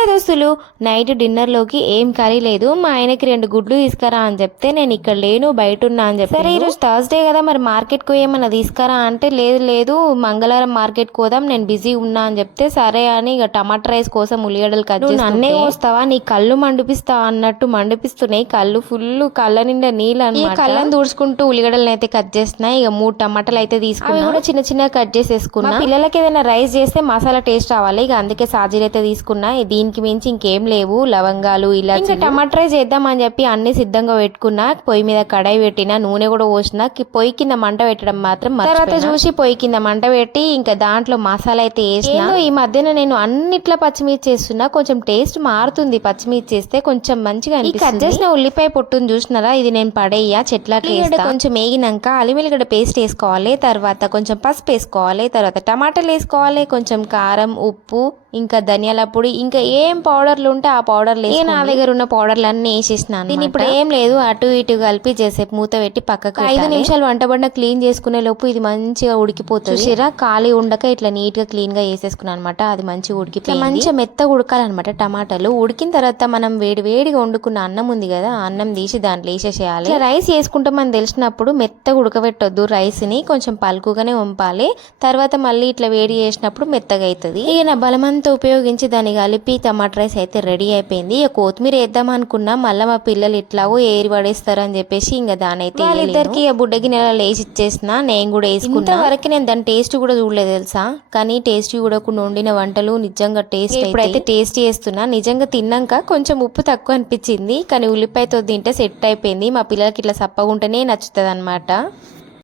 Hello దోస్తులు, night డిన్నర్లోకి ఏం curry లేదు. మా ఆయనకి 2 గుడ్లు తీసుకురా అని చెప్తే నేను ఇక్కడ లేను, బయట ఉన్నా అని చెప్పి, సరే ఈరోజు థర్స్డే కదా మరి మార్కెట్కు ఏమన్నా తీసుకురా అంటే లేదు మంగళవారం మార్కెట్ కోదాం, నేను బిజీ ఉన్నా అని చెప్తే సరే అని ఇక టమాటా రైస్ కోసం ఉల్లిగడ్డలు కట్ చేసి, నన్నే వస్తావా నీ కళ్ళు మండిపిస్తా అన్నట్టు మండిపిస్తున్నాయి. కళ్ళు ఫుల్ కళ్ళ నిండా నీళ్ళు అన్నమాట. కళ్ళని దూడ్చుకుంటూ ఉల్లిగడ్డలను అయితే కట్ చేస్తున్నాయి. ఇక 3 టమాటాలు అయితే తీసుకున్నా, కూడా చిన్న చిన్నగా కట్ చేసేసుకున్నా. పిల్లలకి ఏదైనా రైస్ చేస్తే మసాలా టేస్ట్ రావాలి, ఇక అందుకే సాజీలు అయితే తీసుకున్నా. దీనికి మించి ఇంకేం లేవు, లవంగాలు ఇలా. ఇంకా టమాటా రైస్ చేద్దామని చెప్పి అన్ని సిద్ధంగా పెట్టుకున్నా. పొయ్యి మీద కడాయి పెట్టిన, నూనె కూడా పోసిన. పొయ్యి కింద మంట పెట్టడం మాత్రం తర్వాత చూసి పొయ్యి కింద మంట పెట్టి ఇంకా దాంట్లో మసాలా అయితే వేసిన. ఈ మధ్యన నేను అన్నిట్లా పచ్చిమిర్చి చేస్తున్నా, కొంచెం టేస్ట్ మారుతుంది పచ్చిమిర్చి చేస్తే, కొంచెం మంచిగా అనిపిస్తుంది. కట్ చేసిన ఉల్లిపాయ పొట్టును చూసినారా, ఇది నేను పడేయ చెట్లకి. కొంచెం వేగినాక అల్లిమిల్లిగడ్డ పేస్ట్ వేసుకోవాలి, తర్వాత కొంచెం పసుపు వేసుకోవాలి, తర్వాత టమాటాలు వేసుకోవాలి, కొంచెం కారం, ఉప్పు, ఇంకా ధనియాల పొడి, ఇంకా ఏం పౌడర్లు ఉంటే ఆ పౌడర్లు వేసి, నా దగ్గర ఉన్న పౌడర్లు అన్ని వేసేసినాను. దీని ఇప్పుడు ఏం లేదు, అటు ఇటు కలిపి చేసేపు మూత పెట్టి పక్కకు 5 నిమిషాలు వంటబడిన క్లీన్ చేసుకునే లోపు ఇది మంచిగా ఉడికిపోతుంది. చూసిరా, ఖాళీ ఉండక ఇట్లా నీట్ గా క్లీన్ గా వేసేసుకున్నాను అనమాట. అది మంచిగా ఉడికిపోయింది. మంచిగా మెత్తగా ఉడకాలన్నమాట టమాటాలు. ఉడికిన తర్వాత మనం వేడిగా వండుకున్న అన్నం ఉంది కదా, అన్నం తీసి దాంట్లో వేసేసేయాలి. రైస్ వేసుకుంటామని తెలిసినప్పుడు మెత్తగా ఉడకబెట్టొద్దు, రైస్ ని కొంచెం పలుకుగానే వంపాలి. తర్వాత మళ్ళీ ఇట్లా వేడి చేసినప్పుడు మెత్తగా అవుతుంది. ఇక నా బలమంతా ఉపయోగించి దాన్ని కలిపి టమాటా రైస్ అయితే రెడీ అయిపోయింది. ఇక కొత్తిమీర వేద్దాం అనుకున్నా, మళ్ళీ మా పిల్లలు ఇట్లాగో ఏరి పడేస్తారు అని చెప్పేసి ఇంకా దాని అయితే వాళ్ళిద్దరికి బుడ్డ గిన్నెల వేసి ఇచ్చేసిన. నేను కూడా వేసుకున్న వరకు నేను దాని టేస్ట్ కూడా చూడలేదు తెలుసా. కానీ టేస్ట్ చూడకుండా వండిన వంటలు నిజంగా టేస్ట్, ఇప్పుడైతే టేస్ట్ చేస్తున్నా. నిజంగా తిన్నాక కొంచెం ఉప్పు తక్కువ అనిపించింది, కానీ ఉల్లిపాయతో తింటే సెట్ అయిపోయింది. మా పిల్లలకి ఇట్లా సప్పగా ఉంటేనే నచ్చుతుంది అనమాట.